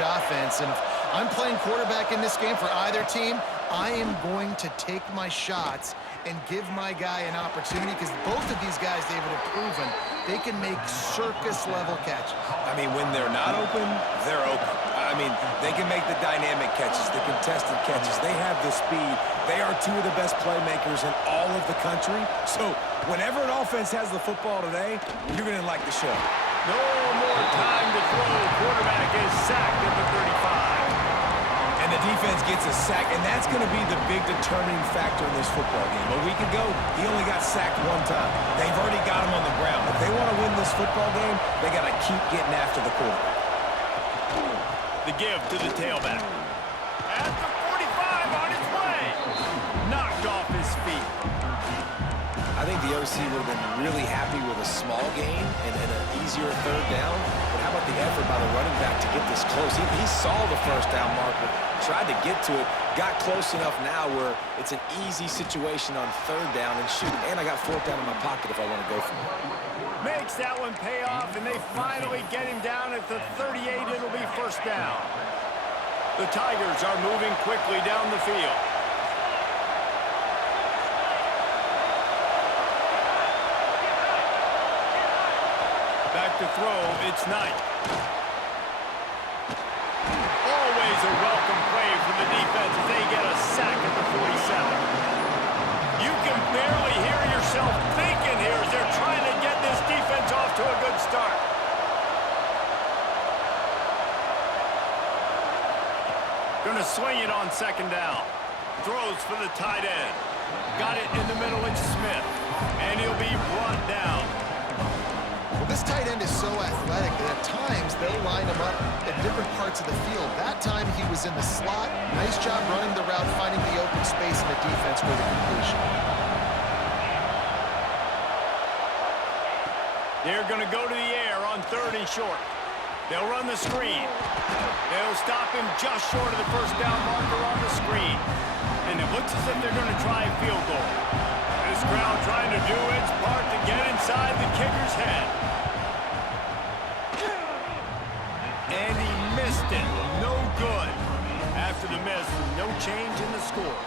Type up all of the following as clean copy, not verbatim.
much offense. And if I'm playing quarterback in this game for either team, I am going to take my shots and give my guy an opportunity because both of these guys, David, have proven they can make circus-level catches. I mean, when they're not open, they're open. I mean, they can make the dynamic catches, the contested catches. They have the speed. They are two of the best playmakers in all of the country. So whenever an offense has the football today, you're going to like the show. No more time to throw. Quarterback is sacked at the 35. And the defense gets a sack, and that's going to be the big determining factor in this football game. A week ago, he only got sacked one time. They've already got him on the ground. If they want to win this football game, they got to keep getting after the quarterback. The give to the tailback. At the 45 on his way. Knocked off his feet. I think the OC would have been really happy with a small gain and an easier third down. But how about the effort by the running back to get this close? He saw the first down marker, tried to get to it, got close enough now where it's an easy situation on third down and shoot. And I got fourth down in my pocket if I want to go for it. Makes that one pay off, and they finally get him down at the 38. It'll be first down. The Tigers are moving quickly down the field. Back to throw, it's Knight. Always a welcome play from the defense as they get a sack at the 47. You can barely hear yourself thinking here as they're trying to get this defense off to a good start. Gonna swing it on second down. Throws for the tight end. Got it in the middle, it's Smith. And he'll be brought down. Well, this tight end is so athletic that at times they'll line him up at different parts of the field. That time he was in the slot. Nice job running the route, finding the open space in the defense for the completion. They're going to go to the air on third and short. They'll run the screen. They'll stop him just short of the first down marker on the screen. And it looks as if they're going to try a field goal. This crowd trying to do its part to get inside the kicker's head. And he missed it. No good. After the miss, no change in the score.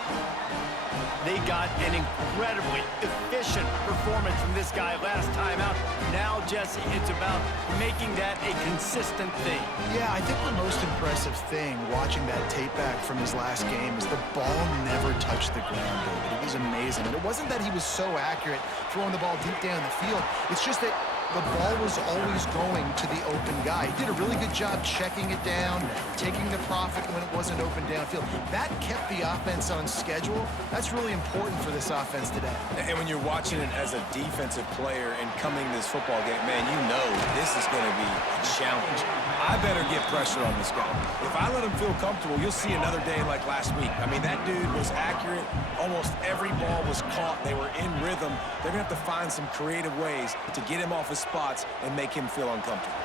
They got an incredibly efficient performance from this guy last time out. Now, Jesse, it's about making that a consistent thing. Yeah, I think the most impressive thing watching that tape back from his last game is the ball never touched the ground, David. It was amazing. And it wasn't that he was so accurate throwing the ball deep down the field. It's just that the ball was always going to the open guy. He did a really good job checking it down, taking the profit when it wasn't open downfield. That kept the offense on schedule. That's really important for this offense today. And when you're watching it as a defensive player and coming to this football game, man, you know this is going to be a challenge. I better get pressure on this guy. If I let him feel comfortable, you'll see another day like last week. I mean, that dude was accurate. Almost every ball was caught. They were in rhythm. They're going to have to find some creative ways to get him off his spots and make him feel uncomfortable.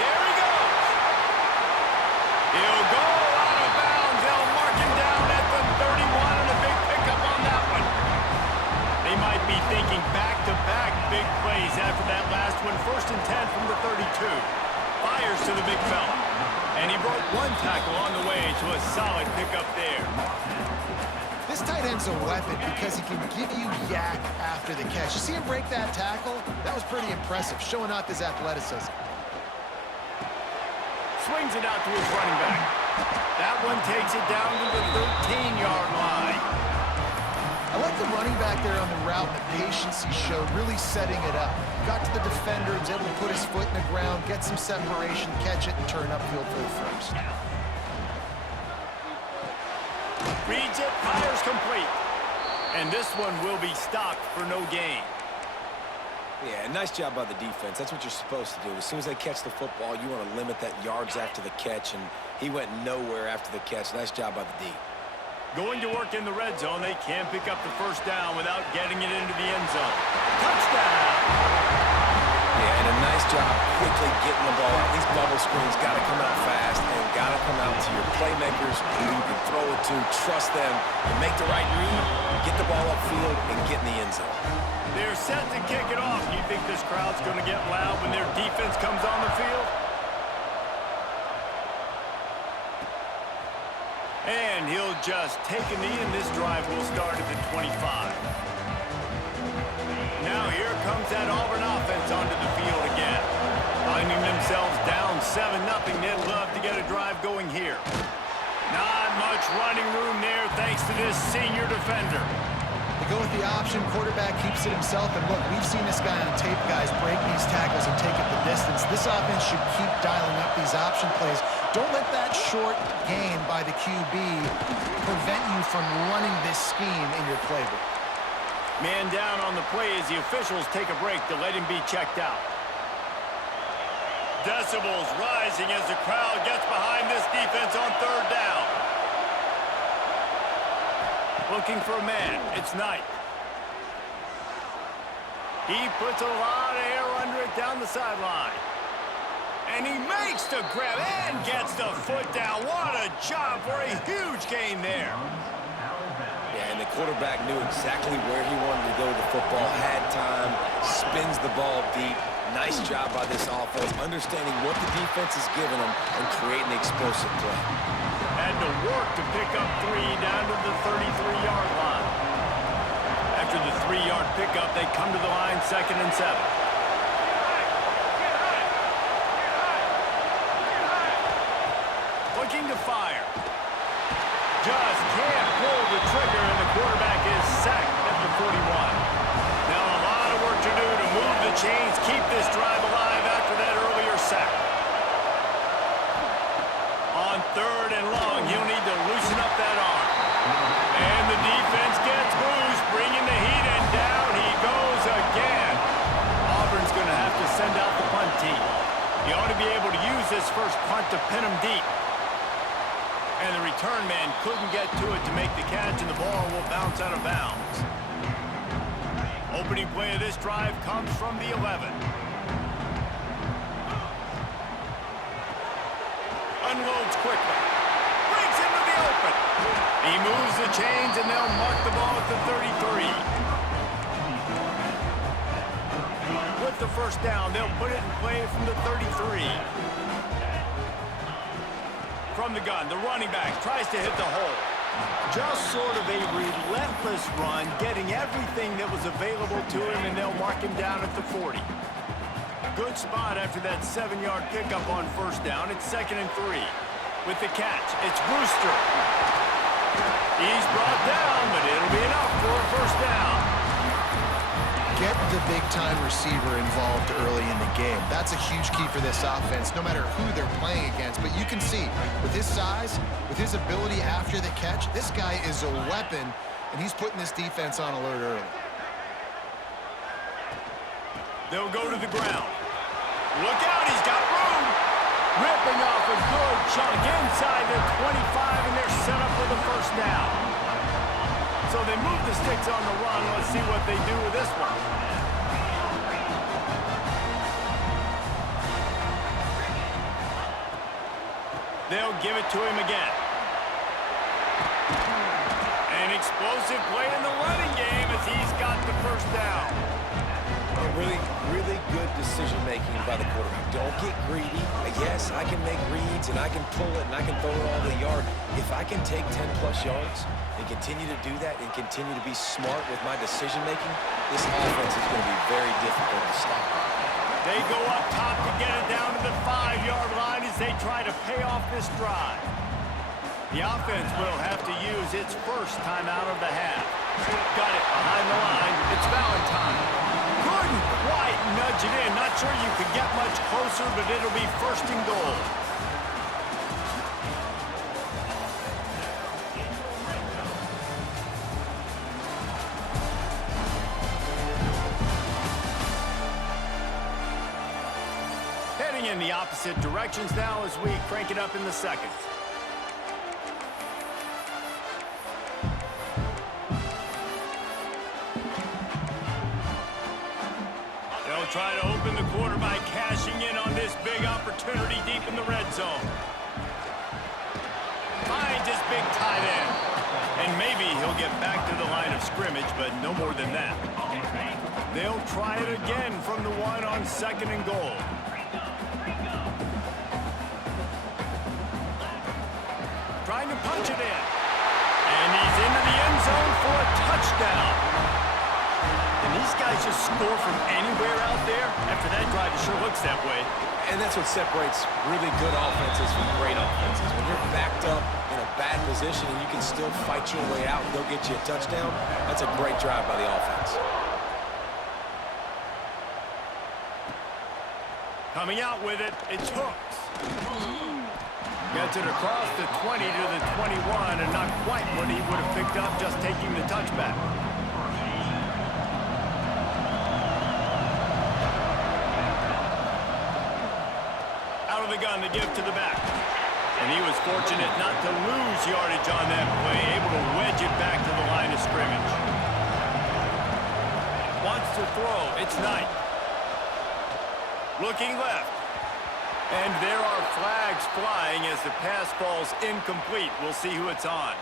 There he goes. He'll go out of bounds. They'll mark him down at the 31 and a big pickup on that one. They might be thinking back-to-back big plays after that last one. First and 10 from the 32. Fires to the big fella. And he broke one tackle on the way to a solid pickup there. This tight end's a weapon because he can give you yak after the catch. You see him break that tackle? That was pretty impressive, showing off his athleticism. Swings it out to his running back. That one takes it down to the 13-yard line. I like the running back there on the route and the patience he showed, really setting it up. Got to the defender, was able to put his foot in the ground, get some separation, catch it, and turn upfield for the first. Reads it, fires complete. And this one will be stopped for no gain. Yeah, nice job by the defense. That's what you're supposed to do. As soon as they catch the football, you want to limit that yards after the catch, and he went nowhere after the catch. Nice job by the D. Going to work in the red zone, they can't pick up the first down without getting it into the end zone. Touchdown! Yeah, and a nice job quickly getting the ball out. These bubble screens got to come out fast and got to come out to your playmakers who you can throw it to, trust them, and make the right read, get the ball upfield, and get in the end zone. They're set to kick it off. Do you think this crowd's going to get loud when their defense comes on the field? And he'll just take a knee, and this drive will start at the 25. Now here comes that Auburn offense onto the field again. Finding themselves down 7-0, they'd love to get a drive going here. Not much running room there thanks to this senior defender. They go with the option, quarterback keeps it himself, and look, we've seen this guy on tape, guys, break these tackles and take it the distance. This offense should keep dialing up these option plays. Don't let that short gain by the QB prevent you from running this scheme in your playbook. Man down on the play as the officials take a break to let him be checked out. Decibels rising as the crowd gets behind this defense on third down. Looking for a man. It's Knight. He puts a lot of air under it down the sideline. And he makes the grab and gets the foot down. What a job for a huge gain there. Yeah, and the quarterback knew exactly where he wanted to go with the football, had time, spins the ball deep. Nice job by this offense, understanding what the defense is giving them and creating the explosive play. Had to work to pick up 3 down to the 33-yard line. After the 3-yard pickup, they come to the line 2nd and 7. Looking to fire. Just can't pull the trigger, and the quarterback is sacked at the 41. Now a lot of work to do to move the chains, keep this drive alive after that earlier sack. On 3rd and long, he'll need to loosen up that arm. And the defense gets loose, bringing the heat, and down he goes again. Auburn's going to have to send out the punt team. He ought to be able to use this first punt to pin him deep. And the return man couldn't get to it to make the catch, and the ball will bounce out of bounds. Opening play of this drive comes from the 11. Unloads quickly. Breaks into the open. He moves the chains, and they'll mark the ball at the 33. With the first down, they'll put it in play from the 33. From the gun, the running back tries to hit the hole. Just sort of a relentless run, getting everything that was available to him, and they'll mark him down at the 40. Good spot after that 7-yard pickup on first down. It's 2nd and 3. With the catch, it's Brewster. He's brought down, but it'll be enough for a first down. Get the big-time receiver involved early in the game. That's a huge key for this offense, no matter who they're playing against. But you can see, with his size, with his ability after the catch, this guy is a weapon, and he's putting this defense on alert early. They'll go to the ground. Look out, he's got room. Ripping off a good chunk inside the 25, and they're set up for the first down. So they move the sticks on the run. Let's see what they do with this one. They'll give it to him again. An explosive play in the running game as he's got the first down. A really good decision-making by the quarterback. Don't get greedy. Yes, I can make reads, and I can pull it, and I can throw it all to the yard. If I can take 10-plus yards and continue to do that and continue to be smart with my decision-making, this offense is going to be very difficult to stop. They go up top to get it down to the 5-yard line as they try to pay off this drive. The offense will have to use its first timeout of the half. Got it behind the line. It's Valentine. Couldn't quite nudge it in. Not sure you could get much closer, but it'll be 1st and goal. Heading in the opposite directions now as we crank it up in the 2nd. Try to open the quarter by cashing in on this big opportunity deep in the red zone. Finds his big tight end. And maybe he'll get back to the line of scrimmage, but no more than that. They'll try it again from the 1 on 2nd and goal. trying to punch it in. And he's into the end zone for a touchdown. And these guys just score from anywhere out there. After that drive, it sure looks that way. And that's what separates really good offenses from great offenses. When you're backed up in a bad position and you can still fight your way out and go get you a touchdown, that's a great drive by the offense. Coming out with it, it's Hooks. Gets it across the 20 to the 21, and not quite what he would have picked up just taking the touchback. Out of the gun to give to the back. And he was fortunate not to lose yardage on that play, able to wedge it back to the line of scrimmage. Wants to throw, it's Knight. Looking left. And there are flags flying as the pass falls incomplete. We'll see who it's on.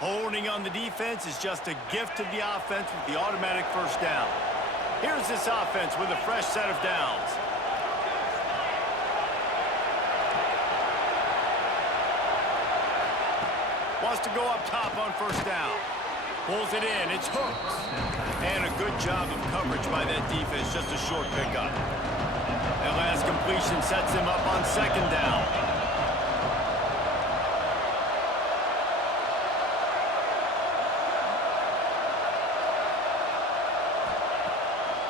Holding on the defense is just a gift to the offense with the automatic first down. Here's this offense with a fresh set of downs. Wants to go up top on first down. Pulls it in, it's Hooks. And a good job of coverage by that defense, just a short pickup. That last completion sets him up on second down.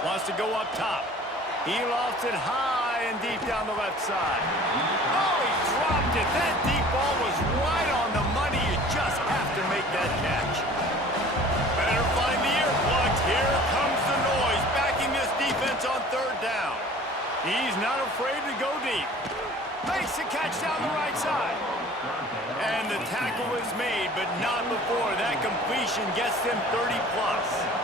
Wants to go up top. He lofts it high and deep down the left side. Oh, he dropped it. That deep ball was right on the money. You just have to make that catch. Better find the earplugs. Here comes the noise, backing this defense on third down. He's not afraid to go deep. Makes the catch down the right side. And the tackle is made, but not before that completion gets them 30-plus.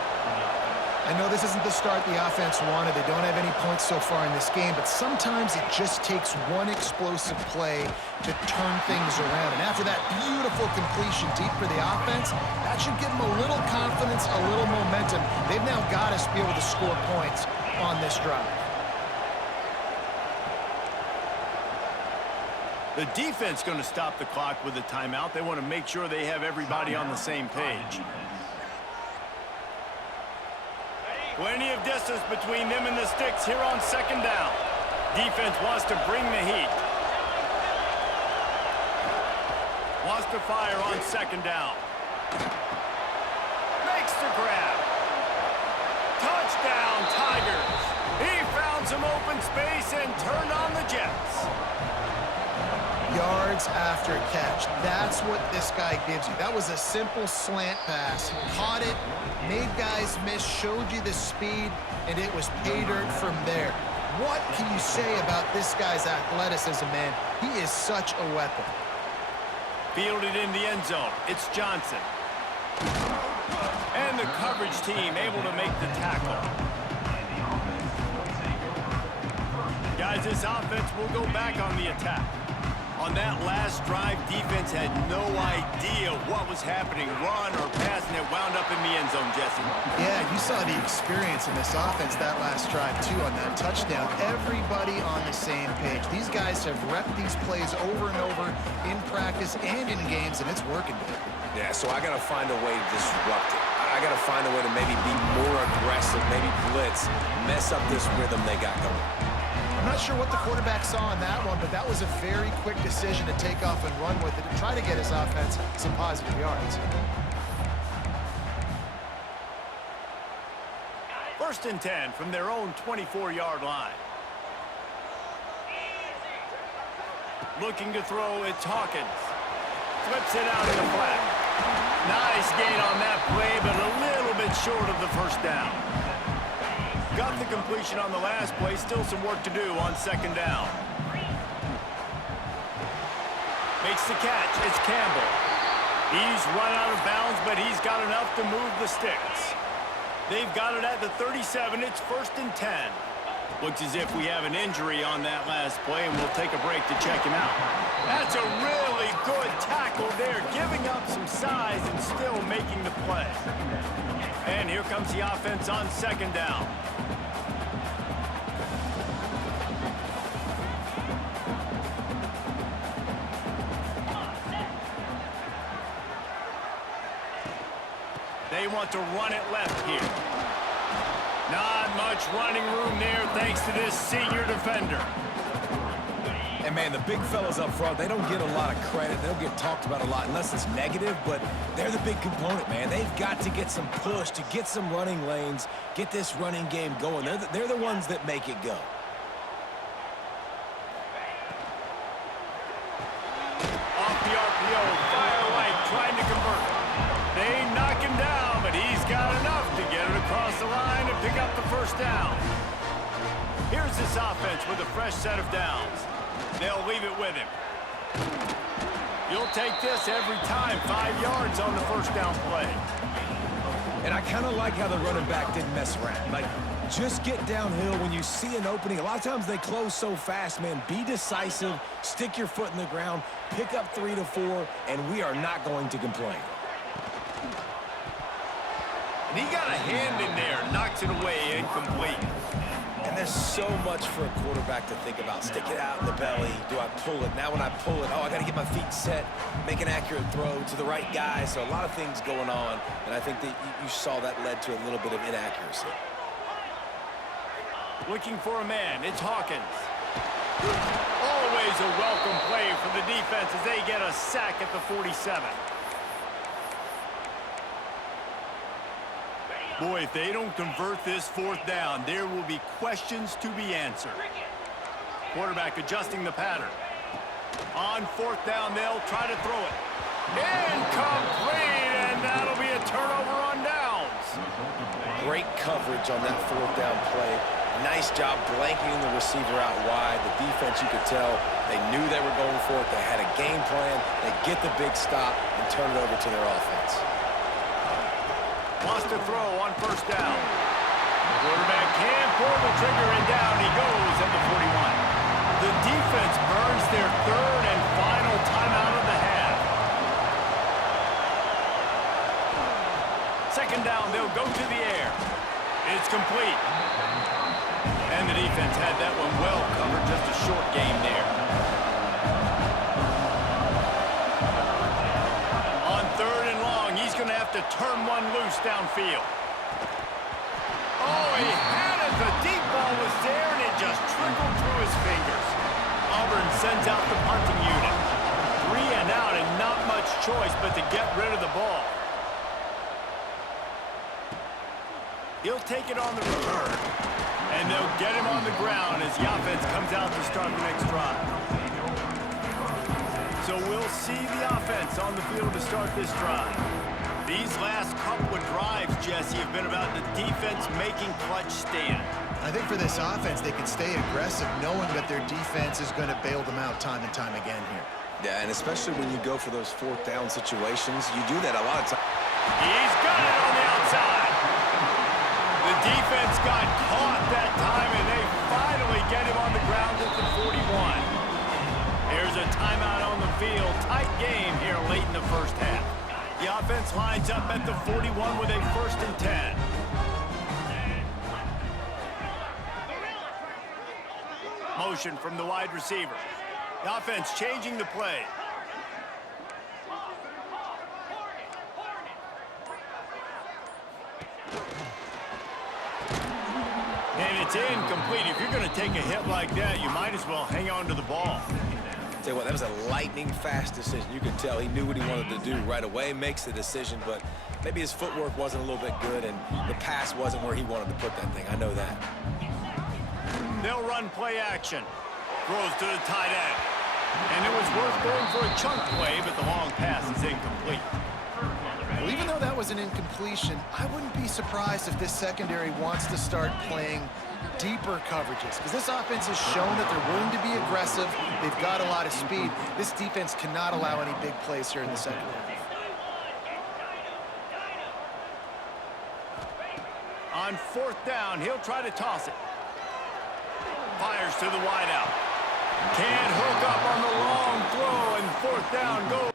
I know this isn't the start the offense wanted. They don't have any points so far in this game, but sometimes it just takes one explosive play to turn things around. And after that beautiful completion deep for the offense, that should give them a little confidence, a little momentum. They've now got to be able to score points on this drive. The defense going to stop the clock with a timeout. They want to make sure they have everybody on the same page. Plenty of distance between them and the sticks here on second down. Defense wants to bring the heat. Wants to fire on second down. Makes the grab. Touchdown, Tigers. He found some open space and turned on the Jets. Yards after catch. That's what this guy gives you. That was a simple slant pass. Caught it, made guys miss, showed you the speed, and it was pay dirt from there. What can you say about this guy's athleticism, man? He is such a weapon. Fielded in the end zone. It's Johnson. And the coverage team able to make the tackle. Guys, this offense will go back on the attack. On that last drive, defense had no idea what was happening. Run or pass, and it wound up in the end zone, Jesse. Yeah, you saw the experience in this offense that last drive, too, on that touchdown. Everybody on the same page. These guys have repped these plays over and over in practice and in games, and it's working, dude. Yeah, so I got to find a way to disrupt it. I got to find a way to maybe be more aggressive, maybe blitz, mess up this rhythm they got going. I'm not sure what the quarterback saw on that one, but that was a very quick decision to take off and run with it and try to get his offense some positive yards. First and 10 from their own 24-yard line. Looking to throw, it's Hawkins. Flips it out in the flat. Nice gain on that play, but a little bit short of the first down. Got the completion on the last play. Still some work to do on second down. Makes the catch. It's Campbell. He's run out of bounds, but he's got enough to move the sticks. They've got it at the 37. It's first and 10. Looks as if we have an injury on that last play, and we'll take a break to check him out. That's a really good tackle there, giving up some size and still making the play. And here comes the offense on second down. They want to run it left here. Not much running room there thanks to this senior defender. And, man, the big fellas up front, they don't get a lot of credit. They don't get talked about a lot unless it's negative, but they're the big component, man. They've got to get some push, to get some running lanes, get this running game going. They're the ones that make it go. Off the RPO, Firelight trying to convert. They knock him down, but he's got enough to get it across the line and pick up the first down. Here's this offense with a fresh set of downs. They'll leave it with him. You'll take this every time. 5 yards on the first down play. And I kind of like how the running back didn't mess around. Like, just get downhill when you see an opening. A lot of times they close so fast, man. Be decisive, stick your foot in the ground, pick up 3 to 4, and we are not going to complain. And he got a hand in there, knocks it away, incomplete. And there's so much for a quarterback to think about. Stick it out in the belly. Do I pull it? Now when I pull it, oh, I got to get my feet set, make an accurate throw to the right guy. So a lot of things going on, and I think that you saw that led to a little bit of inaccuracy. Looking for a man, it's Hawkins. Always a welcome play for the defense as they get a sack at the 47. Boy, if they don't convert this fourth down, there will be questions to be answered. Quarterback adjusting the pattern. On fourth down, they'll try to throw it. Incomplete, and that'll be a turnover on downs. Great coverage on that fourth down play. Nice job blanketing the receiver out wide. The defense, you could tell, they knew they were going for it. They had a game plan. They get the big stop and turn it over to their offense. Wants to throw on first down. The quarterback can pull the trigger, and down he goes at the 41. The defense burns their third and final timeout of the half. Second down, they'll go to the air. It's complete. And the defense had that one well covered, just a short game there. On third and long, he's going to have to turn one loose downfield. Oh, he had it. The deep ball was there, and it just trickled through his fingers. Auburn sends out the punting unit. 3 and out, and not much choice but to get rid of the ball. He'll take it on the return. And they'll get him on the ground as the offense comes out to start the next drive. So we'll see the offense on the field to start this drive. These last couple of drives, Jesse, have been about the defense making clutch stand. I think for this offense, they can stay aggressive knowing that their defense is going to bail them out time and time again here. Yeah, and especially when you go for those fourth down situations, you do that a lot of times. He's got it on the outside. The defense got caught that time, and they finally get him on the ground at the 41. Here's a timeout on the field. Tight game here late in the first half. The offense lines up at the 41 with a 1st and 10. Motion from the wide receiver. The offense changing the play. And it's incomplete. If you're going to take a hit like that, you might as well hang on to the ball. Tell you what, that was a lightning-fast decision. You could tell he knew what he wanted to do right away, makes the decision, but maybe his footwork wasn't a little bit good, and the pass wasn't where he wanted to put that thing. I know that. They'll run play action. Throws to the tight end. And it was worth going for a chunk play, but the long pass is incomplete. Well, even though that was an incompletion, I wouldn't be surprised if this secondary wants to start playing deeper coverages, because this offense has shown that they're willing to be aggressive. They've got a lot of speed. This defense cannot allow any big plays here in the second half. On fourth down, he'll try to toss it. Fires to the wideout. Can't hook up on the long throw, and fourth down goes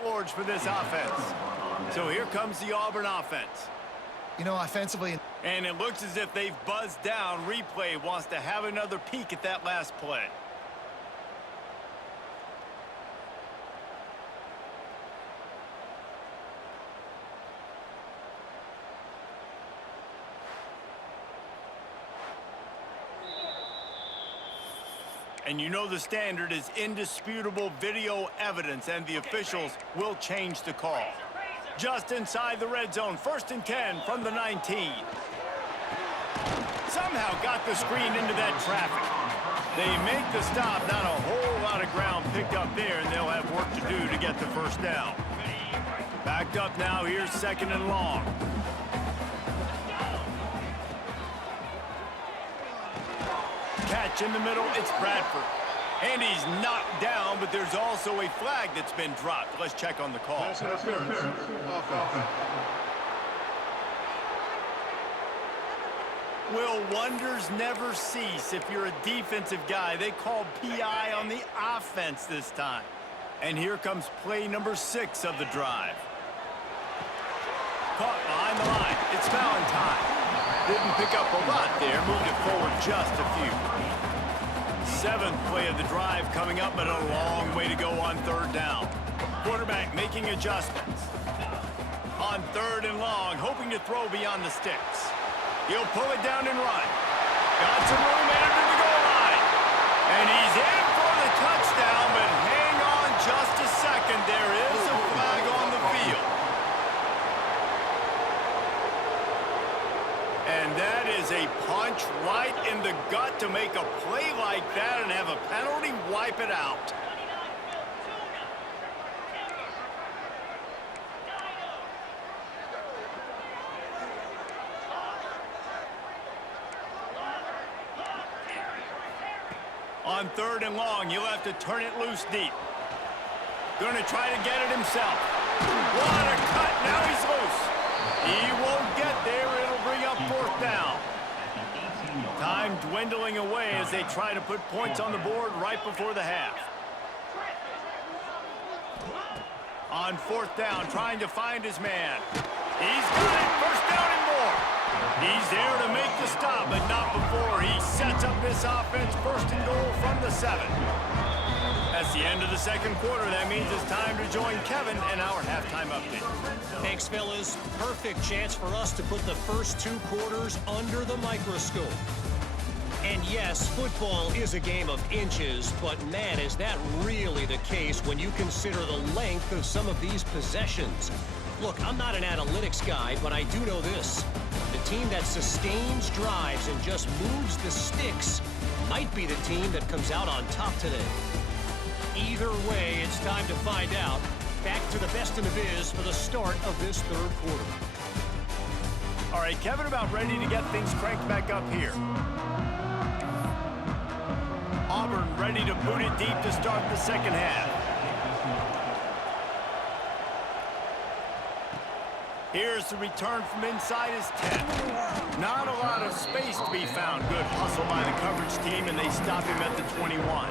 Scorch for this offense. So here comes the Auburn offense. You know, offensively, and it looks as if they've buzzed down. Replay wants to have another peek at that last play. And you know the standard is indisputable video evidence, and the officials will change the call. Just inside the red zone, 1st and 10 from the 19. Somehow got the screen into that traffic. They make the stop, not a whole lot of ground picked up there, and they'll have work to do to get the first down. Backed up now, here's 2nd and long. Catch in the middle, it's Bradford. And he's knocked down, but there's also a flag that's been dropped. Let's check on the call. Will wonders never cease if you're a defensive guy? They called PI on the offense this time. And here comes play number 6 of the drive. Caught behind the line. It's Valentine. Didn't pick up a lot there. Moved it forward just a few. 7th play of the drive coming up, but a long way to go on 3rd down. Quarterback making adjustments. On 3rd and long, hoping to throw beyond the sticks. He'll pull it down and run. Got some room under the goal line. And he's in for the touchdown, but hang on just a second. There is a flag on the field. And that is a punch right in the gut to make a play like that and have a penalty wipe it out. On 3rd and long, he'll have to turn it loose deep. Gonna try to get it himself. What a cut, now he's loose. He won't get there, it'll bring up 4th down. Time dwindling away as they try to put points on the board right before the half. On 4th down, trying to find his man. He's got it, 1st down and more. He's there to make the stop, but not before he sets up this offense. 1st and goal from the 7. That's the end of the 2nd quarter. That means it's time to join Kevin in our halftime update. Thanks, fellas. Perfect chance for us to put the first 2 quarters under the microscope. And yes, football is a game of inches, but man, is that really the case when you consider the length of some of these possessions. Look, I'm not an analytics guy, but I do know this. The team that sustains drives and just moves the sticks might be the team that comes out on top today. Either way, it's time to find out. Back to the best in the biz for the start of this 3rd quarter. All right, Kevin about ready to get things cranked back up here. Auburn ready to boot it deep to start the 2nd half. Here's the return from inside his 10. Not a lot of space to be found. Good hustle by the coverage team, and they stop him at the 21.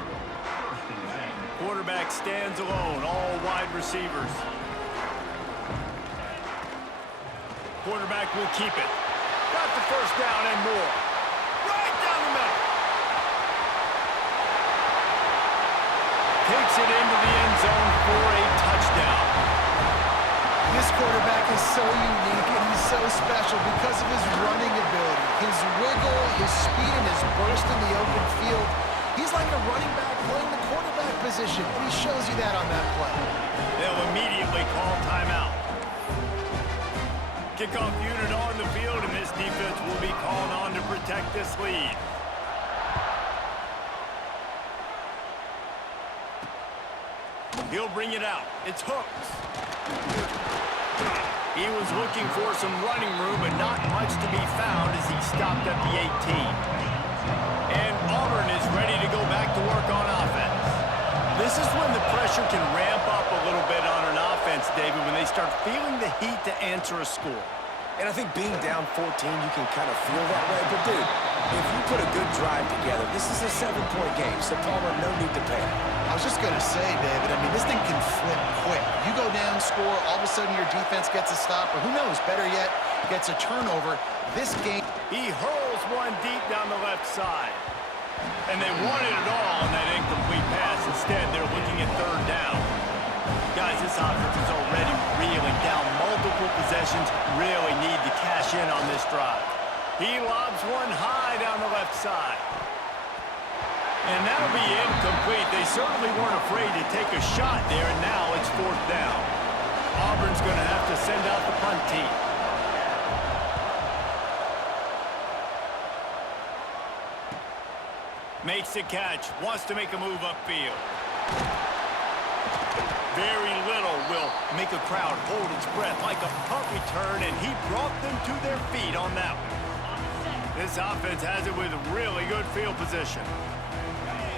Quarterback stands alone, all wide receivers. Quarterback will keep it. Got the 1st down and more. Right down the middle. Takes it into the end zone for a touchdown. This quarterback is so unique and he's so special because of his running ability, his wiggle, his speed, and his burst in the open field. He's like a running back playing the quarterback position, and he shows you that on that play. They'll immediately call timeout. Kickoff unit on the field, and this defense will be called on to protect this lead. He'll bring it out. It's Hooks. He was looking for some running room, but not much to be found as he stopped at the 18. And Auburn is ready to go back to work on offense. This is when the pressure can ramp up a little bit on an offense, David, when they start feeling the heat to answer a score. And I think being down 14, you can kind of feel that way. But, dude, if you put a good drive together, this is a 7-point game, so Palmer, no need to panic. I was just going to say, David, I mean, this thing can flip quick. You go down, score, all of a sudden your defense gets a stop, or who knows, better yet, gets a turnover. This game... He hurls one deep down the left side. And they wanted it all on that incomplete pass. Instead, they're looking at 3rd down. Guys, this offense is already reeling down multiple possessions. Really need to cash in on this drive. He lobs one high down the left side. And that'll be incomplete. They certainly weren't afraid to take a shot there, and now it's 4th down. Auburn's going to have to send out the punt team. Makes the catch, wants to make a move upfield. Very little will make a crowd hold its breath like a punt return, and he brought them to their feet on that one. This offense has it with really good field position.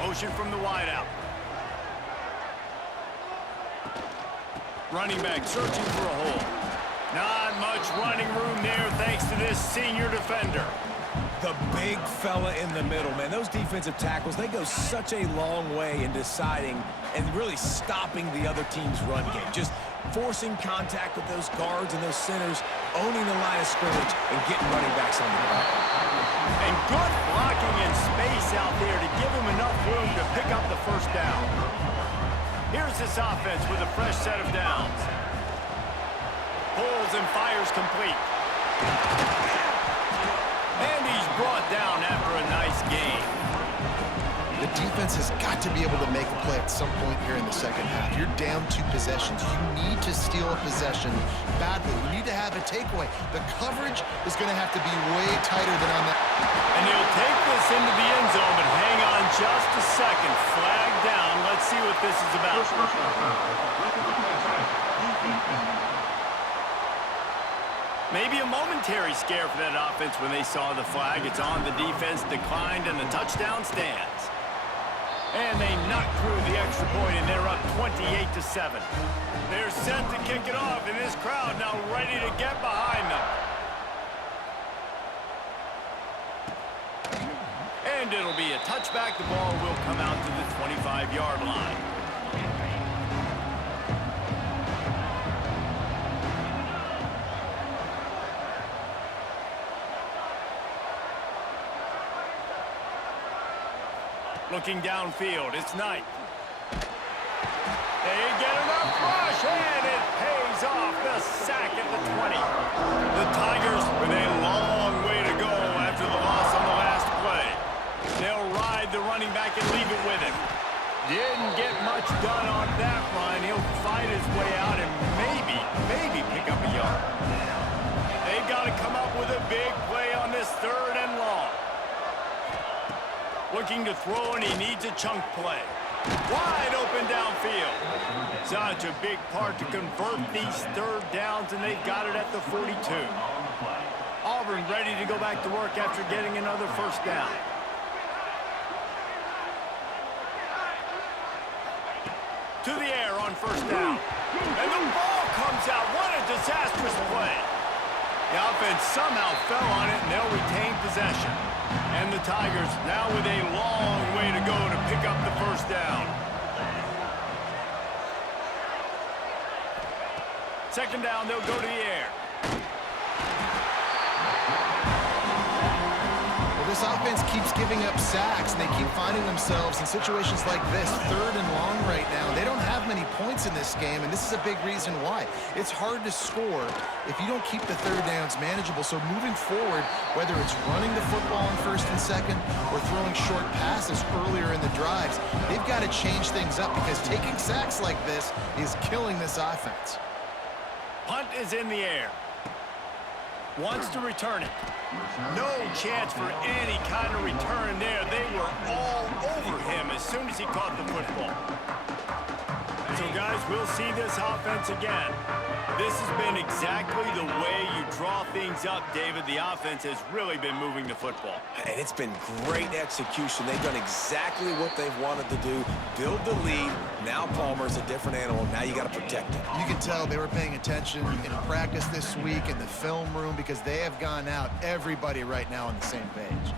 Motion from the wideout. Running back searching for a hole. Not much running room there thanks to this senior defender. The big fella in the middle, man. Those defensive tackles, they go such a long way in deciding and really stopping the other team's run game. Just forcing contact with those guards and those centers, owning the line of scrimmage, and getting running backs on the ground. And good blocking and space out there to give him enough room to pick up the 1st down. Here's this offense with a fresh set of downs. Pulls and fires complete. And he's brought down after a nice gain. The defense has got to be able to make a play at some point here in the second half. You're down 2 possessions. You need to steal a possession badly. You need to have a takeaway. The coverage is going to have to be way tighter than on that. And he'll take this into the end zone, but hang on just a second. Flag down. Let's see what this is about. Maybe a momentary scare for that offense when they saw the flag. It's on, the defense declined, and the touchdown stands. And they knock through the extra point, and they're up 28-7. They're set to kick it off, and this crowd now ready to get behind them. And it'll be a touchback. The ball will come out to the 25-yard line. Looking downfield, it's Knight. They get enough rush, and it pays off. The sack at the 20. The Tigers with a long way to go after the loss on the last play. They'll ride the running back and leave it with him. Didn't get much done on that run. He'll fight his way out and maybe pick up a yard. They've got to come up with a big play on this 3rd and long. Looking to throw, and he needs a chunk play. Wide open downfield. Such a big part to convert these 3rd downs, and they've got it at the 42. Auburn ready to go back to work after getting another 1st down. To the air on 1st down. And the ball comes out. What a disastrous play. The offense somehow fell on it, and they'll retain possession. And the Tigers now with a long way to go to pick up the 1st down. 2nd down, they'll go to the air. Well, this offense keeps giving up sacks, and they keep finding themselves in situations like this, 3rd and long right now. They don't have many points in this game, and this is a big reason why. It's hard to score if you don't keep the 3rd downs manageable. So moving forward, whether it's running the football on 1st and 2nd or throwing short passes earlier in the drives, they've got to change things up because taking sacks like this is killing this offense. Punt is in the air. Wants to return it. No chance for any kind of return there. They were all over him as soon as he caught the football. So, guys, we'll see this offense again. This has been exactly the way you draw things up, David. The offense has really been moving the football. And it's been great execution. They've done exactly what they've wanted to do. Build the lead. Now Palmer's a different animal. Now you got to protect it. You can tell they were paying attention in practice this week in the film room because they have gone out, everybody right now on the same page.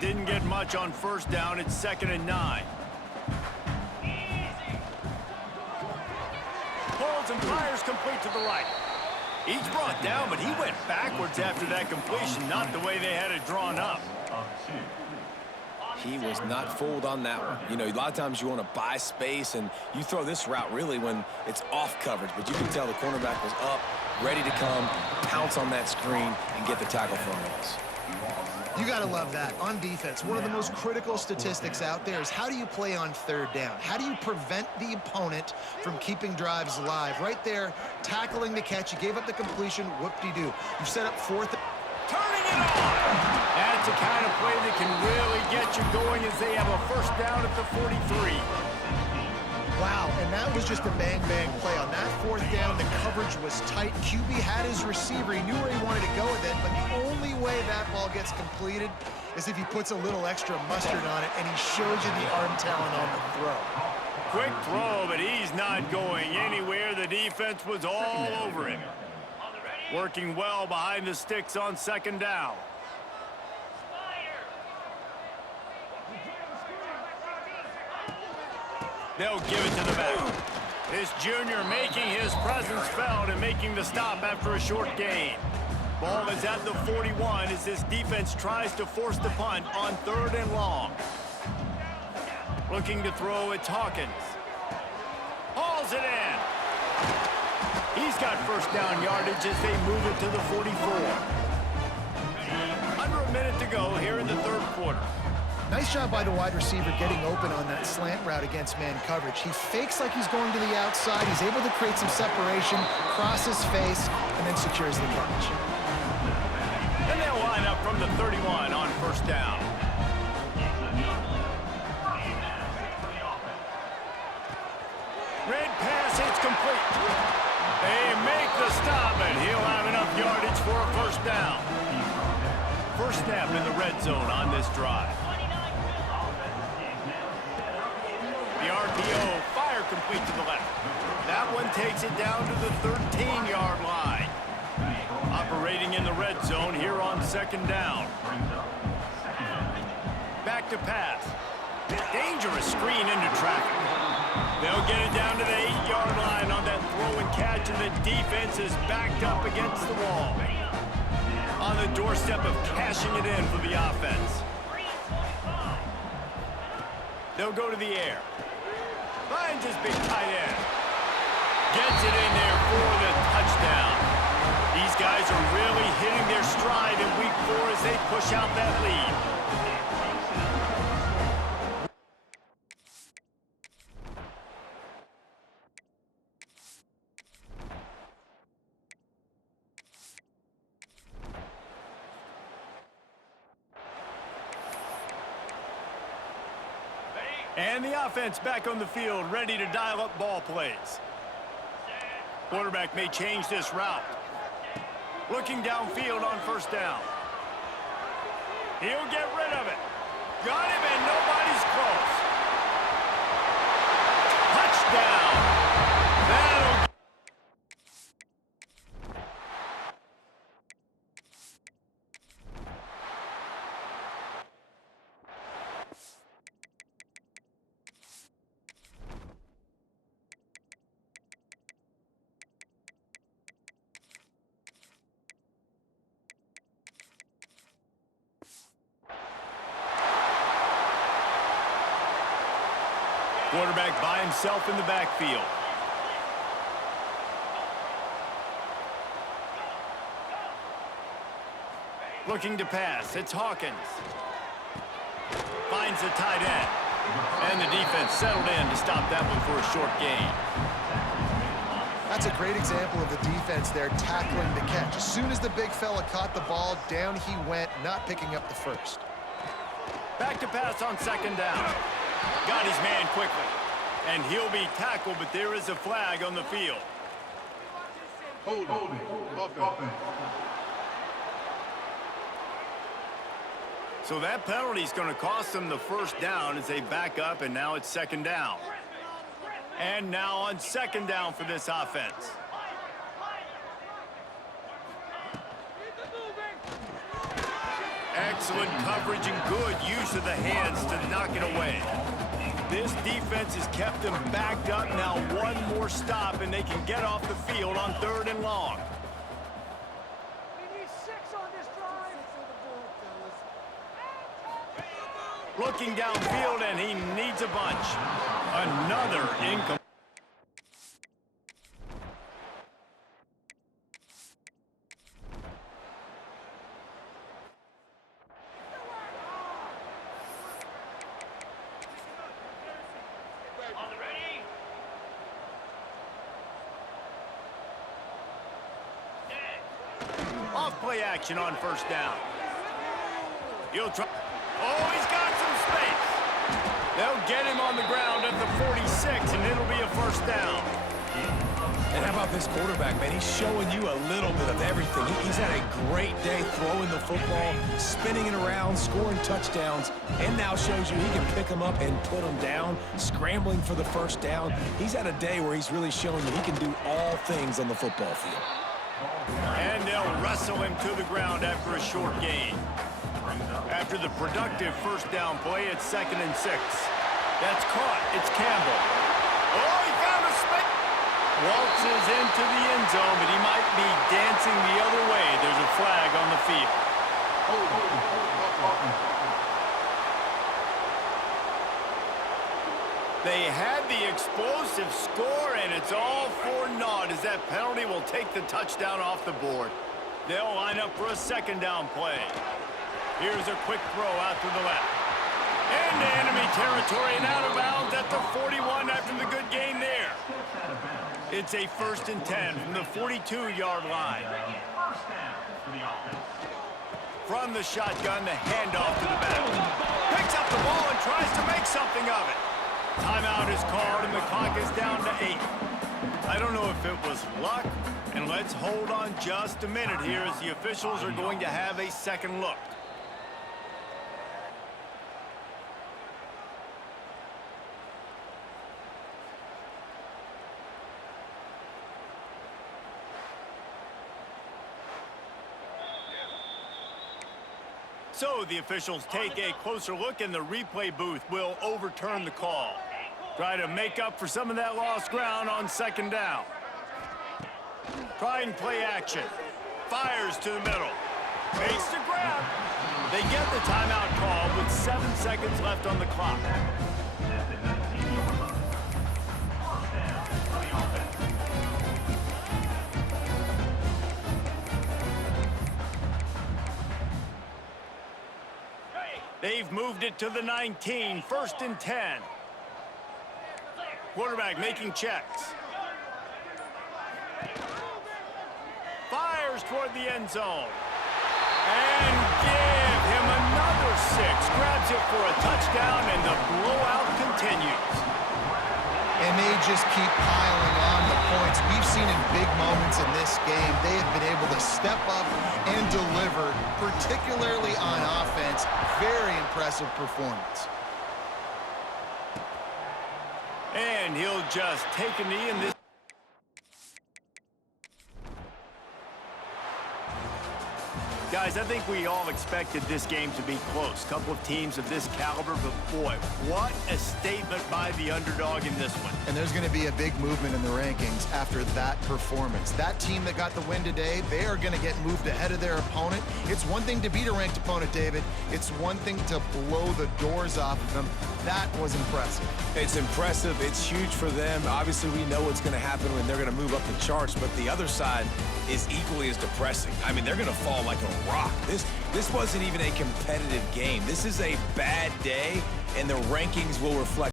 Didn't get much on 1st down. It's 2nd and 9. Pulls and fires complete to the right. He's brought down, but he went backwards after that completion, not the way they had it drawn up. He was not fooled on that one. You know, a lot of times you want to buy space, and you throw this route really when it's off coverage. But you can tell the cornerback was up, ready to come, pounce on that screen, and get the tackle for a loss. You got to love that. On defense, one of the most critical statistics out there is how do you play on third down? How do you prevent the opponent from keeping drives alive? Right there, tackling the catch. You gave up the completion. Whoop-de-doo. You set up fourth. Turning it on. That's the kind of play that can really get you going as they have a first down at the 43. Wow, and that was just a bang-bang play. On that fourth down, the coverage was tight. QB had his receiver. He knew where he wanted to go with it, but the only way that ball gets completed is if he puts a little extra mustard on it, and he shows you the arm talent on the throw. Quick throw, but he's not going anywhere. The defense was all over him. Working well behind the sticks on second down. They'll give it to the back. This junior making his presence felt and making the stop after a short gain. Ball is at the 41 as this defense tries to force the punt on third and long. Looking to throw, it's Hawkins. Hauls it in. He's got first down yardage as they move it to the 44. Under a minute to go here in the third quarter. Nice job by the wide receiver getting open on that slant route against man coverage. He fakes like he's going to the outside. He's able to create some separation, cross his face, and then secures the catch. And they'll line up from the 31 on first down. Red pass, it's complete. They make the stop, and he'll have enough yardage for a first down. First snap in the red zone on this drive. The RPO, fire complete to the left. That one takes it down to the 13-yard line. Operating in the red zone here on second down. Back to pass. Dangerous screen into traffic. They'll get it down to the 8-yard line on that throw and catch, and the defense is backed up against the wall. On the doorstep of cashing it in for the offense. They'll go to the air. Finds his big tight end. Gets it in there for the touchdown. These guys are really hitting their stride in week 4 as they push out that lead. And the offense back on the field, ready to dial up ball plays. Quarterback may change this route. Looking downfield on first down. He'll get rid of it. Got him, and nobody's close. Touchdown. That'll... Quarterback by himself in the backfield. Looking to pass, it's Hawkins. Finds the tight end. And the defense settled in to stop that one for a short gain. That's a great example of the defense there tackling the catch. As soon as the big fella caught the ball, down he went, not picking up the first. Back to pass on second down. Got his man quickly. And he'll be tackled, but there is a flag on the field. Holding. Offense. So that penalty is going to cost them the first down as they back up, and now it's second down. And now on second down for this offense. Excellent coverage and good use of the hands to knock it away. This defense has kept them backed up. Now one more stop, and they can get off the field on third and long. Looking downfield, and he needs a bunch. Another incomplete. Off-play action on first down. He'll try. Oh, he's got some space. They'll get him on the ground at the 46, and it'll be a first down. And how about this quarterback, man? He's showing you a little bit of everything. He's had a great day throwing the football, spinning it around, scoring touchdowns, and now shows you he can pick them up and put them down, scrambling for the first down. He's had a day where he's really showing you he can do all things on the football field. And they'll wrestle him to the ground after a short gain. After the productive first down play, it's 2nd and 6. That's caught. It's Campbell. Oh, he found a space. Waltzes into the end zone, but he might be dancing the other way. There's a flag on the field. They had the explosive score, and it's all for naught as that penalty will take the touchdown off the board. They'll line up for a 2nd down play. Here's a quick throw out to the left. Into enemy territory and out of bounds at the 41 after the good gain there. It's a 1st and 10 from the 42-yard line. From the shotgun, the handoff to the back. Picks up the ball and tries to make something of it. Timeout is called, and the clock is down to 8. I don't know if it was luck, and let's hold on just a minute here as the officials are going to have a second look. So the officials take a closer look, and the replay booth will overturn the call. Try to make up for some of that lost ground on 2nd down. Try and play action. Fires to the middle. Makes the grab. They get the timeout call with 7 seconds left on the clock. They've moved it to the 19, 1st and 10. Quarterback making checks. Fires toward the end zone. And give him another 6. Grabs it for a touchdown, and the blowout continues. And they just keep piling on the points. We've seen in big moments in this game, they have been able to step up and deliver, particularly on offense. Very impressive performance. And he'll just take a knee in this. Guys, I think we all expected this game to be close. Couple of teams of this caliber, but boy, what a statement by the underdog in this one. And there's going to be a big movement in the rankings after that performance. That team that got the win today, they are going to get moved ahead of their opponent. It's one thing to beat a ranked opponent, David. It's one thing to blow the doors off of them. That was impressive. It's impressive. It's huge for them. Obviously, we know what's going to happen when they're going to move up the charts, but the other side is equally as depressing. I mean, they're going to fall like a rock. This wasn't even a competitive game. This is a bad day, and the rankings will reflect